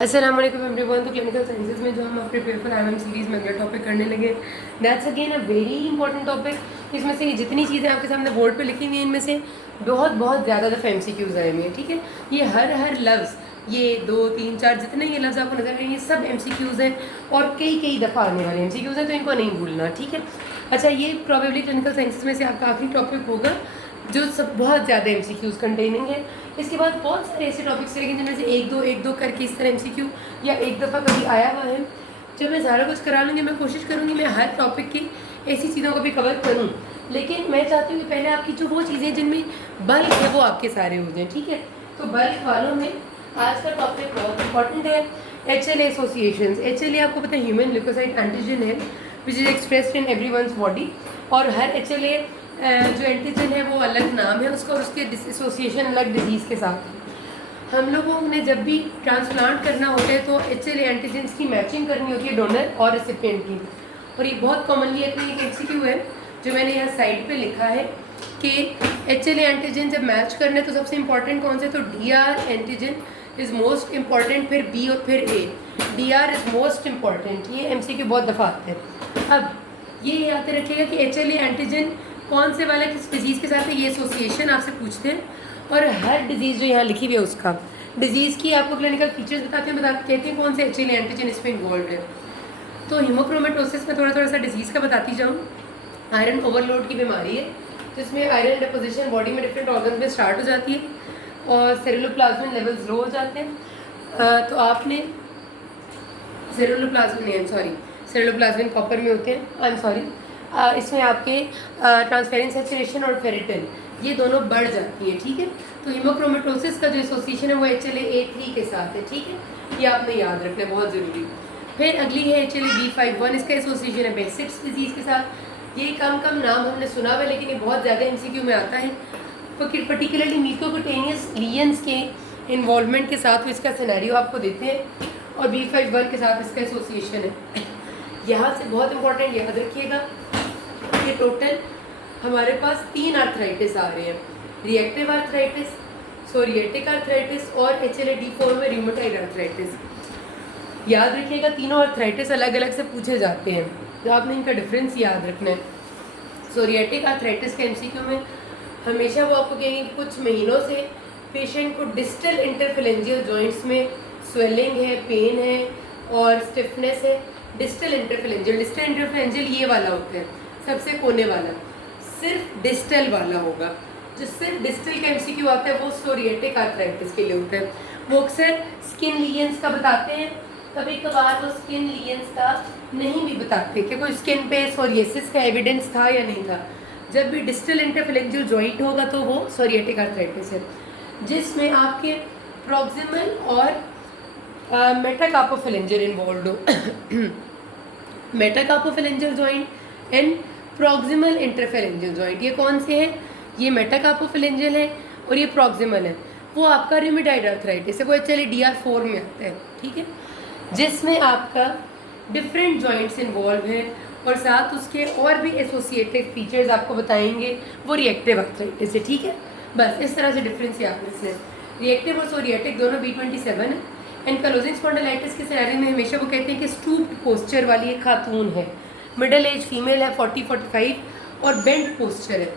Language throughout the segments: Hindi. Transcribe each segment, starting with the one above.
अस्सलाम वालेकुम एवरीवन। तो क्लिनिकल साइंसेज में जो हम अपने पेपर आईएमएम सीरीज़ में अगला टॉपिक करने लगे, that's again a very important topic. इसमें से ये जितनी चीज़ें आपके सामने बोर्ड पे लिखी हुई हैं, इनमें से बहुत बहुत ज़्यादा दफ़ा एमसीक्यूज आए हुए हैं। ठीक है, ये हर लफ्ज़, ये 2 3 4 जितने ये लफ्ज़ आपको नजर आएंगे, सब एमसीक्यूज हैं और कई दफ़ा आने वाले एमसीक्यूज हैं, तो इनको नहीं भूलना। ठीक है, अच्छा, ये प्रॉबेबली क्लिनिकल साइंसेज में से आपका आखिरी टॉपिक होगा जो सब बहुत ज़्यादा एमसीक्यूज कंटेनिंग है। इसके बाद बहुत सारे ऐसे टॉपिक्स रहेंगे जिनमें से एक दो करके इस तरह एमसीक्यू या एक दफ़ा कभी आया हुआ है। जब मैं सारा कुछ करा लूँगी, मैं कोशिश करूँगी मैं हर टॉपिक की ऐसी चीज़ों को भी कवर करूँ, लेकिन मैं चाहती हूँ कि पहले आपकी जो वो चीज़ें जिनमें बल्क है वो आपके सारे हो जाएँ। ठीक है, तो बल्क वालों में आज का टॉपिक बहुत इंपॉर्टेंट है, HLA एसोसिएशंस। HLA आपको पता है ह्यूमन ल्यूकोसाइट एंटीजन है which is expressed in everyone's body, और हर HLA जो एंटीजन है वो अलग नाम है उसका और उसके एसोसिएशन अलग डिजीज़ के साथ है। हम लोगों ने जब भी ट्रांसप्लांट करना होता है तो HLA एंटीजन्स की मैचिंग करनी होती है डोनर और रेसिपिएंट की, और ये बहुत कॉमनली एक MCQ है जो मैंने यहाँ साइड पे लिखा है कि HLA एंटीजन जब मैच करना है तो सबसे इंपॉर्टेंट कौन से, तो DR antigen is most important, फिर B और फिर A। DR is most important, ये MCQ बहुत दफ़ा आते हैं। अब ये याद रखिएगा कि HLA एंटीजन कौन से वाला किस डिजीज़ के साथ है, ये एसोसिएशन आपसे पूछते हैं, और हर डिजीज़ जो यहाँ लिखी हुई है उसका डिजीज़ की आपको क्लिनिकल फीचर्स बताते हैं, कहते हैं कौन से HLA एंटीजन इसमें इन्वॉल्व है। तो हीमोक्रोमेटोसिस में थोड़ा सा डिजीज़ का बताती जाऊँ। आयरन ओवरलोड की बीमारी है जिसमें आयरन डिपोजिशन बॉडी में डिफरेंट ऑर्गन में स्टार्ट हो जाती है और सेलुलोप्लाज्मिन लेवल्स लो हो जाते हैं। तो आपने सेलुलोप्लाज्मिन कॉपर में होते हैं, इसमें आपके ट्रांसफेरेंस सैचुरेशन और फेरिटिन ये दोनों बढ़ जाती है। ठीक है, तो हीमोक्रोमेटोसिस का जो एसोसिएशन है वो HLA-A3 के साथ है। ठीक है, ये आपने याद रखना है, बहुत ज़रूरी। फिर अगली है HLA-B51, इसका एसोसिएशन है बेसिक्स डिजीज़ के साथ। ये कम नाम हमने सुना हुआ है, लेकिन ये बहुत ज़्यादा MCQ में आता है, पर्टिकुलरली म्यूकोक्यूटेनियस लीजन्स के इन्वॉल्वमेंट के साथ इसका सिनेरियो आपको देते हैं, और B51 के साथ इसका एसोसिएशन है। यहाँ से बहुत इंपॉर्टेंट याद रखिएगा कि टोटल हमारे पास 3 आर्थराइटिस आ रहे हैं, रिएक्टिव आर्थराइटिस, सोरिएटिक आर्थराइटिस और HLA-D4 में रूमेटॉइड आर्थराइटिस। याद रखिएगा तीनों आर्थराइटिस अलग अलग से पूछे जाते हैं, तो आपने इनका डिफरेंस याद रखना है। सोरिएटिक आर्थराइटिस के MCQ में हमेशा वो आपको कहेंगे कि कुछ महीनों से पेशेंट को डिस्टल इंटरफेरेंजियल जॉइंट्स में स्वेलिंग है, पेन है और स्टिफनेस है। डिस्टल इंटरफेरेंजियल ये वाला होता है सबसे कोने वाला, सिर्फ डिस्टल वाला होगा। जो सिर्फ डिस्टल का MCQ आता है वो सोरिएटिक आर्थराइटिस के लिए होता है। वो अक्सर स्किन लीजन्स का बताते हैं, कभी कभार वो स्किन लीजन्स का नहीं भी बताते कि कोई स्किन पे सोरियासिस का एविडेंस था या नहीं था। जब भी डिस्टल इंटरफेरेंजियल जॉइंट होगा तो वो सोरिएटिक आर्थराइटिस है, जिसमें आपके प्रॉक्सिमल और मेटाकार्पोफेरेंजियल इन्वॉल्व हो। Metacarpophalangeal joint and proximal interphalangeal joint, ये कौन से हैं, ये मेटाकार्पोफेरेंजियल है और ये प्रॉक्सिमल है। वो आपका रूमेटॉइड आर्थराइटिस है, वो HLA-DR4 में आता है। ठीक है, जिसमें आपका डिफरेंट जॉइंट्स इन्वॉल्व हैं और साथ उसके और भी एसोसिएटेड फीचर्स आपको बताएंगे, वो रिएक्टिव आर्थराइटिस है। ठीक है, बस इस तरह से डिफरेंस याद रखना है। रिएक्टिव और सोरिएटिक दोनों B27 है। एनकालोजिंग स्पॉन्डिलाइटिस के सिनेरियो में हमेशा वो कहते हैं कि स्टूप्ड पोस्चर वाली एक खातून है, मिडिल एज फीमेल है, 40-45 और बेंड पोस्चर है।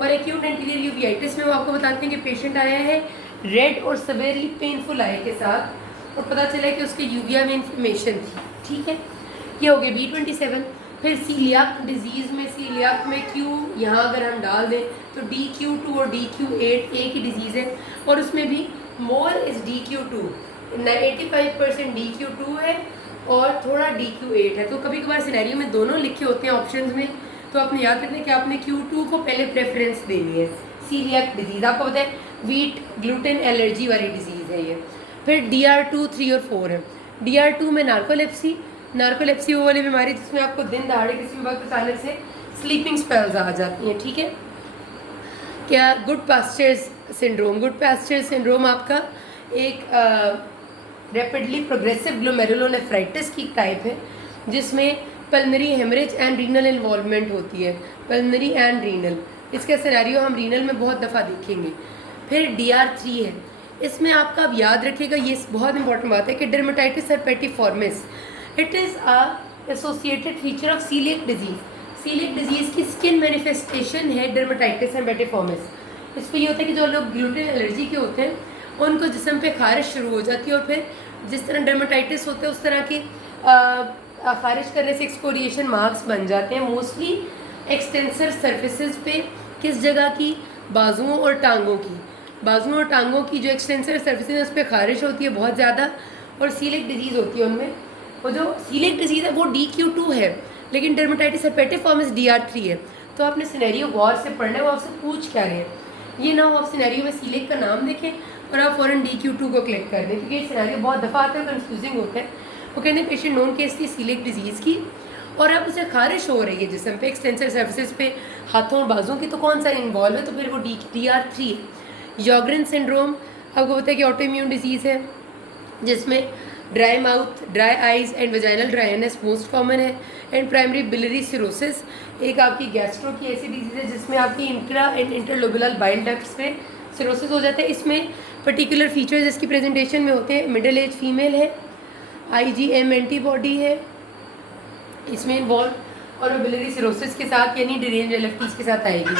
और एक्यूट एंटीरियर यूवियाइटिस में वो आपको बताते हैं कि पेशेंट आया है रेड और सवेरली पेनफुल आई के साथ, और पता चला कि उसके यूविया में इन्फ्लेमेशन थी। ठीक है, ये हो गया B27। फिर सीलियाक डिजीज़ में, सीलियाक में Q यहाँ अगर हम डाल दें तो DQ2 और DQ8 एक ही डिजीज़ है, और उसमें भी मोर इज़ DQ2, 85% DQ2 है और थोड़ा DQ8 है। तो कभी कभार सिनेरियो में दोनों लिखे होते हैं ऑप्शंस में, तो आपने याद रखना कि आपने Q2 को पहले प्रेफरेंस देनी है। सीलियाक डिजीज़ आपको पता है वीट ग्लूटेन एलर्जी वाली डिजीज़ है ये। फिर DR2, 3 और 4 है। DR2 में नार्कोलेप्सी वो वाली बीमारी जिसमें आपको दिन दहाड़े किसी वक्त अचानक से स्लीपिंग स्पेल्स आ जाती हैं। ठीक है, क्या गुड पास्चर्स सिंड्रोम आपका एक रैपिडली प्रोग्रेसिव ग्लोमेरुलोनेफ्राइटिस की टाइप है, जिसमें pulmonary haemorrhage and renal involvement होती है, पल्मनरी एंड रीनल। इसका सिनेरियो हम रीनल में बहुत दफ़ा देखेंगे। फिर DR3 है, इसमें आपका अब याद रखिएगा, ये बहुत इंपॉर्टेंट बात है कि dermatitis herpetiformis it is a associated feature of coeliac disease. Coeliac disease की स्किन मैनिफेस्टेशन है डर्मेटाइटिस सर्पेटिफॉर्मिस। इस पर ये होता है कि जो लोग ग्लूटेन एलर्जी के होते हैं उनको जिस्म पे खारिश शुरू हो जाती है, और फिर जिस तरह डर्मेटाइटिस होते हैं उस तरह की खारिश करने से एक्सकोरिएशन मार्क्स बन जाते हैं, मोस्टली एक्सटेंसर सर्फेसिस पे। किस जगह की? बाजुओं और टांगों की। बाजुओं और टांगों की जो एक्सटेंसर सर्फेसिस है उस पर खारिश होती है बहुत ज़्यादा, और सीलिएक डिजीज़ होती है उनमें। वो जो सीलिएक डिजीज़ है वो DQ2 है, लेकिन डर्मेटाइटिस सर्पेटिफॉर्मिस DR3 है। तो आपने सिनेरियो गौर से पढ़ना है, वो आपसे पूछ क्या रहे हैं। ये ना हो आप सिनेरियो में सीलिएक का नाम देखें और आप फ़ौरन DQ2 को क्लिक कर दें, क्योंकि ये सिनेरियो बहुत दफ़ा आता है, कन्फ्यूजिंग होता है। वो कहते हैं पेशेंट नोन केस थी सीलिएक डिजीज़ की, और अब उसे खारिश हो रही है जिसम पे, एक्सटेंसर सर्फेसिस पे, हाथों और बाजुओं की, तो कौन सा इन्वॉल्व है? तो फिर वो DR3 है। जॉगरेन सिंड्रोम आपको पता है कि ऑटो इम्यून डिजीज़ है, जिसमें dry mouth, dry eyes and vaginal dryness most common है, एंड प्राइमरी बिलियरी सिरोसिस एक आपकी गैस्ट्रो की ऐसी डिजीज़ है जिसमें आपकी intra and interlobular bile ducts पे सिरोसिस हो जाता है। इसमें पर्टिकुलर फीचर्स इसकी प्रेजेंटेशन में होते हैं। मिडिल एज फीमेल है, IgM एंटीबॉडी है इसमें इन्वॉल्व, और वो बिलियरी सिरोसिस के साथ यानी डिरेंज LFTs के साथ आएगी।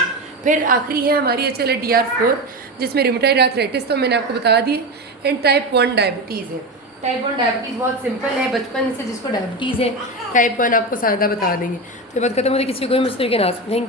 फिर आखिरी है हमारी HLA DR4, जिसमें रूमेटॉइड आर्थराइटिस तो मैंने आपको बता दी, एंड टाइप 1 डायबिटीज़ है। टाइप 1 डायबिटीज़ बहुत सिंपल है, बचपन से जिसको डायबिटीज़ है टाइप 1 आपको सादा बता देंगे। तो बात खत्म होती, किसी को भी मुझसे के नाम। Thank you.